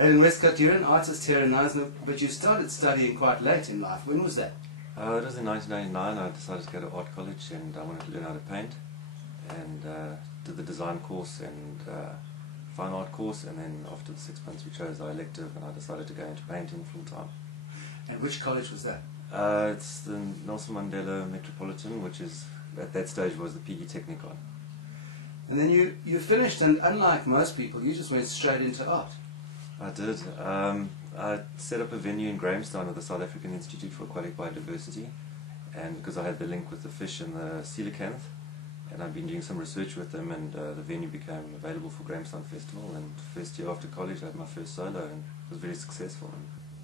Aidon Westcott, you're an artist here in Knysna, but you started studying quite late in life. When was that? It was in 1999. I decided to go to art college and I wanted to learn how to paint, and did the design course and fine art course, and then after the 6 months we chose our elective and I decided to go into painting full time. And which college was that? It's the Nelson Mandela Metropolitan, which is at that stage was the PE Technikon. And then you finished, and unlike most people, you just went straight into art. I did. I set up a venue in Grahamstown with the South African Institute for Aquatic Biodiversity, and because I had the link with the fish and the coelacanth, and I've been doing some research with them, and the venue became available for Grahamstown Festival, and first year after college I had my first solo and it was very successful.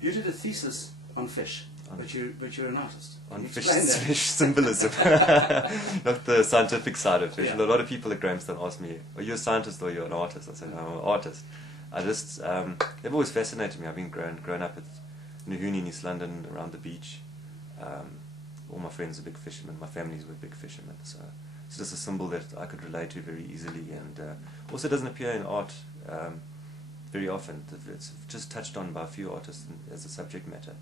You did a thesis on fish, but you're an artist. On fish symbolism, not the scientific side of fish. Yeah. A lot of people at Grahamstown ask me, are you a scientist or you're an artist? I said, no, I'm an artist. I just, they've always fascinated me. I've been grown up at Nuhuni in East London, around the beach. All my friends are big fishermen, my families were big fishermen, so it's just a symbol that I could relate to very easily, and also doesn't appear in art very often. It's just touched on by a few artists as a subject matter.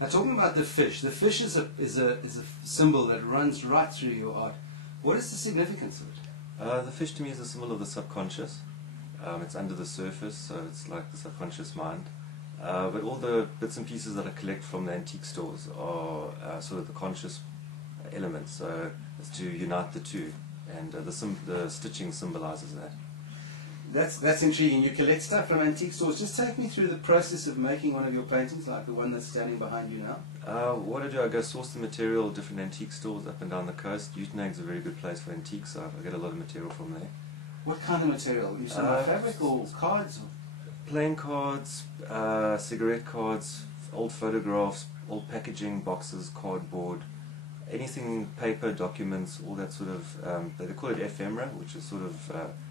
Now, talking about the fish is a symbol that runs right through your art. What is the significance of it? The fish to me is a symbol of the subconscious. It's under the surface, so it's like the subconscious mind. But all the bits and pieces that I collect from the antique stores are sort of the conscious elements, so it's to unite the two, and the stitching symbolizes that. That's intriguing. You collect stuff from antique stores. Just take me through the process of making one of your paintings, like the one that's standing behind you now. What I do, I go source the material at different antique stores up and down the coast. Uitenhage's a very good place for antiques, so I get a lot of material from there. What kind of material? You talking about fabric or cards? Playing cards, cigarette cards, old photographs, old packaging, boxes, cardboard, anything, paper, documents, all that sort of, they call it ephemera, which is sort of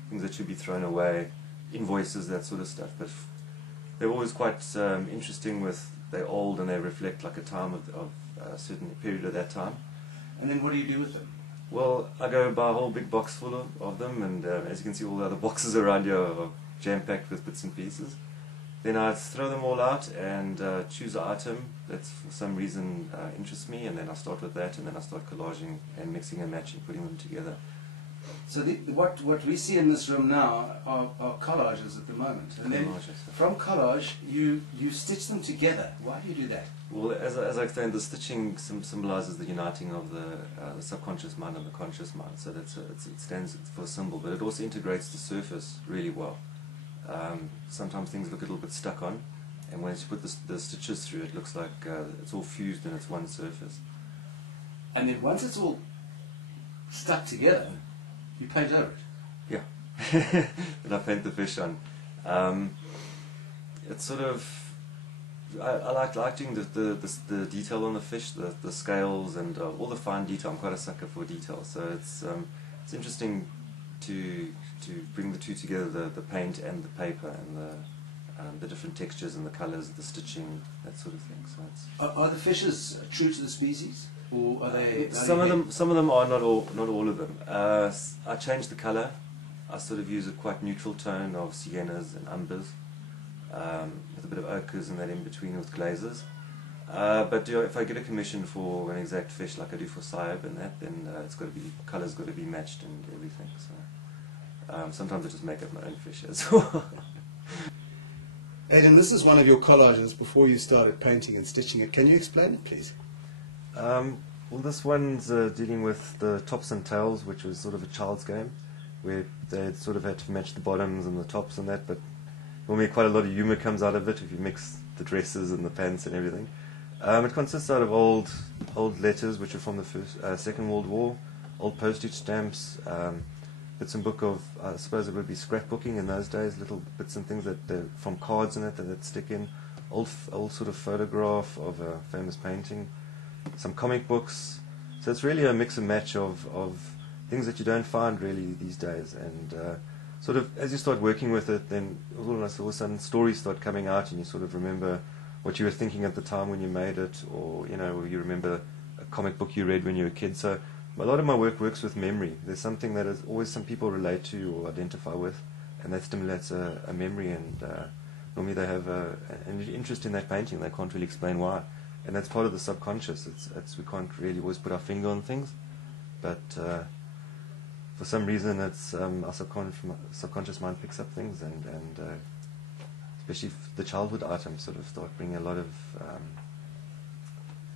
things that should be thrown away, invoices, that sort of stuff. But they're always quite interesting they're old and they reflect like a time of a certain period of that time. And then what do you do with them? Well, I go buy a whole big box full of them, and as you can see, all the other boxes around here are jam-packed with bits and pieces. Then I throw them all out and choose an item that for some reason interests me, and then I start with that, and then I start collaging and mixing and matching, putting them together. So what we see in this room now are collages at the moment. And then from collage, you stitch them together. Why do you do that? Well, as I explained, the stitching symbolizes the uniting of the subconscious mind and the conscious mind. So it stands for a symbol, but it also integrates the surface really well. Sometimes things look a little bit stuck on, and once you put the stitches through, it looks like it's all fused and it's one surface. And then once it's all stuck together, you paint over it. Yeah. And I paint the fish on. It's sort of, I like doing the detail on the fish, the scales and all the fine detail. I'm quite a sucker for detail, so it's interesting to bring the two together, the paint and the paper, and the different textures and the colours, the stitching, that sort of thing. So it's are the fishes true to the species, or are they? Some of them are, not all of them. I change the colour. I sort of use a quite neutral tone of siennas and umbers, with a bit of ochres and that in between with glazes. But if I get a commission for an exact fish like I do for Saib and that, then colour's got to be matched and everything. So sometimes I just make up my own fish as well. Aidon, this is one of your collages before you started painting and stitching it. Can you explain it, please? Well, this one's dealing with the tops and tails, which was sort of a child's game, where they sort of had to match the bottoms and the tops and that, but normally quite a lot of humour comes out of it if you mix the dresses and the pants and everything. It consists out of old letters, which are from the Second World War, old postage stamps, bits and book of, I suppose it would be scrapbooking in those days, little bits and things that from cards in it that stick in, old sort of photograph of a famous painting, some comic books. So it's really a mix and match of things that you don't find really these days, and sort of as you start working with it, then all of a sudden stories start coming out, and you sort of remember what you were thinking at the time when you made it, or you remember a comic book you read when you were a kid. So a lot of my work works with memory. There's something that is always some people relate to or identify with, and that stimulates a memory, and normally they have an interest in that painting. They can't really explain why, and that's part of the subconscious. We can't really always put our finger on things, but for some reason it's our subconscious mind picks up things, and especially the childhood items sort of start bringing a lot of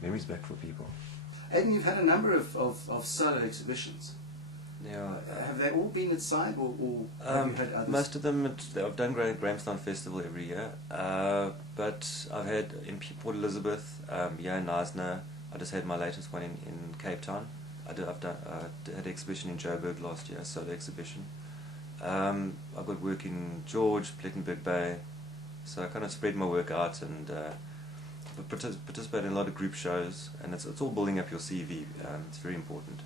memories back for people. Aidon, you've had a number of solo exhibitions. Yeah. Have they all been at Side, or have you had others? Most of them, I've done Grahamstown Festival every year, but I've had in Port Elizabeth, here in Knysna. I just had my latest one in Cape Town. I've had an exhibition in Joburg last year, a solo exhibition. I've got work in George, Plettenberg Bay, so I kind of spread my work out and participate in a lot of group shows, and it's all building up your CV. It's very important.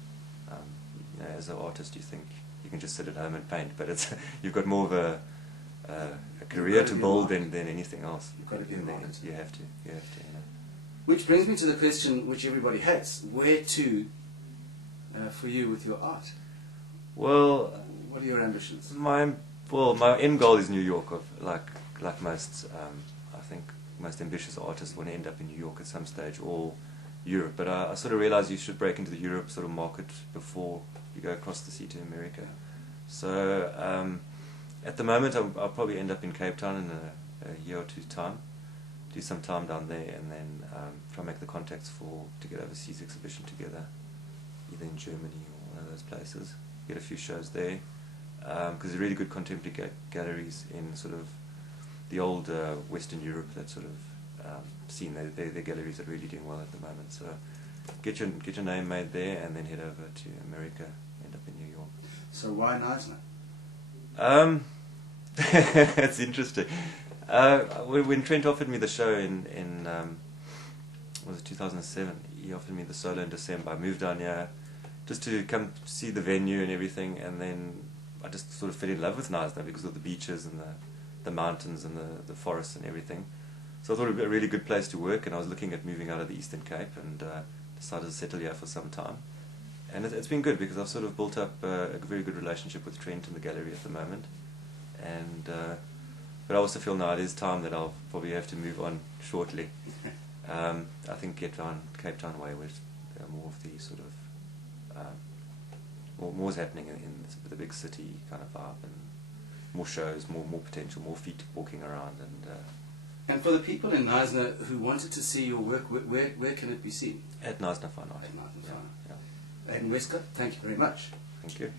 You know, as an artist, you think you can just sit at home and paint, but you've got more of a career to build than anything else. You've got to be involved. You have to. You know. Which brings me to the question which everybody has: where to for you with your art? Well, what are your ambitions? My end goal is New York. Like most, I think most ambitious artists want to end up in New York at some stage, or Europe. But I sort of realized you should break into the Europe sort of market before you go across the sea to America. So at the moment, I'll probably end up in Cape Town in a year or two's time, do some time down there, and then try and make the contacts to get overseas exhibition together, either in Germany or one of those places. Get a few shows there, because there's really good contemporary galleries in sort of the old Western Europe, that sort of scene. They're galleries that are really doing well at the moment. So get your name made there, and then head over to America, end up in New York. So why Knysna? That's interesting. When Trent offered me the show in was it 2007, he offered me the solo in December. I moved down here just to come see the venue and everything, and then I just sort of fell in love with Knysna because of the beaches and the mountains and the forests and everything. So I thought it would be a really good place to work, and I was looking at moving out of the Eastern Cape, and decided to settle here for some time. And it's been good because I've sort of built up a very good relationship with Trent in the gallery at the moment. And but I also feel now it is time that I'll probably have to move on shortly. I think Cape Town way, where more of the sort of more's happening in the big city kind of vibe, and more shows, more potential, more feet walking around. And for the people in Knysna who wanted to see your work, where can it be seen? At Knysna Fine Art. At Knysna Fine Art. Yeah. Aidon Westcott, thank you very much. Thank you.